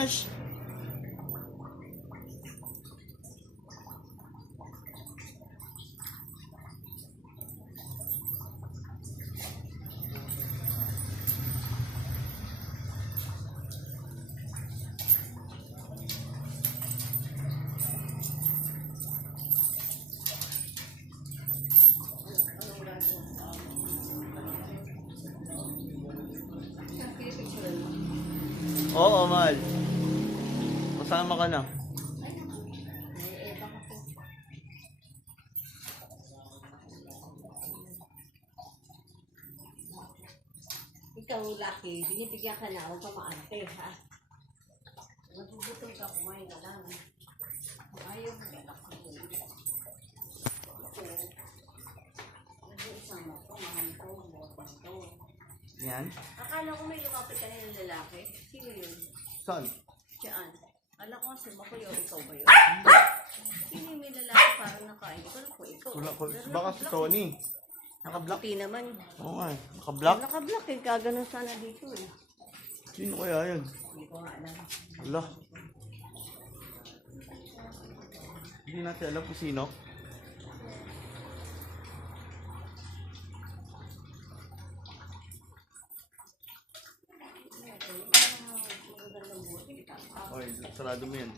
Ash! Oo, mahal. Masama ka na. Ikaw, Lucky, binibigyan ka na, huwag ka maante, ha? Nagugutong ka, kumain na lang. Ayaw mo, anak ko. Nag-iisama ko, mahal ko, buwan ko. Yan? Akala ko may lumapit ka na yung lalaki. Sino yun? Saan? Siyaan. Akala ko kasi makuyo, ikaw ba yun? Sino yung may lalaki parang nakain? Ikaw lang po, ikaw. Wala ko. Baka si Tony. Naka-block? Puti naman. Oo nga eh. Naka-block? Naka-block eh. Kaganon sana dito eh. Sino kaya yun? Hindi ko nga alam. Wala. Hindi natin alam kung sino. Okay, sarado mo yan.